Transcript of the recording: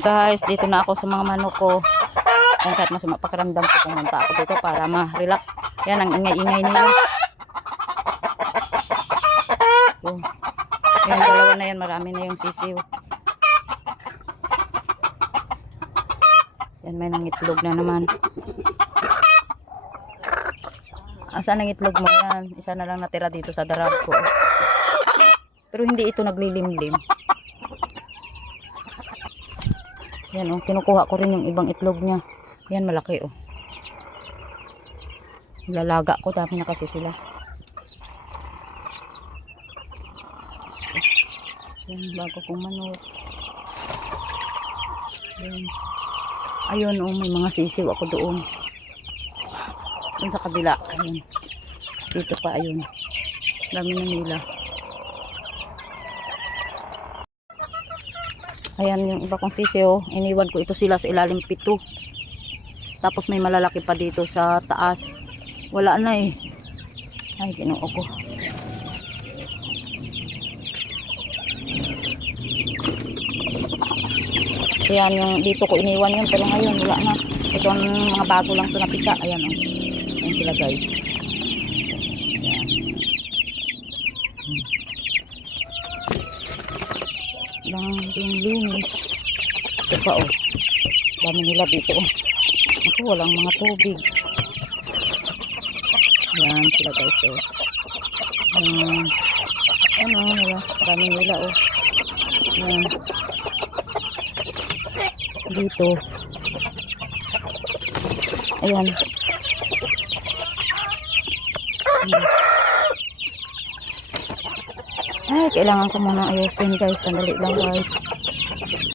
Guys, dito na ako sa mga manok ko. Yan, kahit masama pakiramdam ko, pumunta ako dito para ma-relax. Yan, ang ingay-ingay nila. Yan, dalawa na yan. Marami na yung sisiw. Yan, may nangitlog na naman. Saan ang itlog mo? Yan, isa na lang natira dito sa darab ko. Pero hindi ito naglilimlim. Yan, oh, kinukuha ko rin yung ibang itlog niya. Yan, malaki, oh. Lalaga ko, dami na kasi sila. Yan, bago kong manok. Yan. Ayun, oh, may mga sisiw ako doon. Doon sa kabila. Ayun. Dito pa, ayun. Dami na nila. Ayan yung iba kong sisiw. Iniwan ko ito sila sa ilalim pito. Tapos may malalaki pa dito sa taas. Wala na eh. Ay, ginoo ko. Ayan yung dito ko iniwan yun. Pero ngayon wala na. Ito ang mga bago lang ito napisa. Ayan o. Ayan sila guys. Ayan. Lang yung linis. Ito pa o. Dami nila dito o. Ako walang mga tubig. Ayan sila guys o. Ayan. Ano nila. Dami nila o. Ayan. Dito. Ayan. Ay, kailangan ko muna ayusin guys. Sandali lang guys.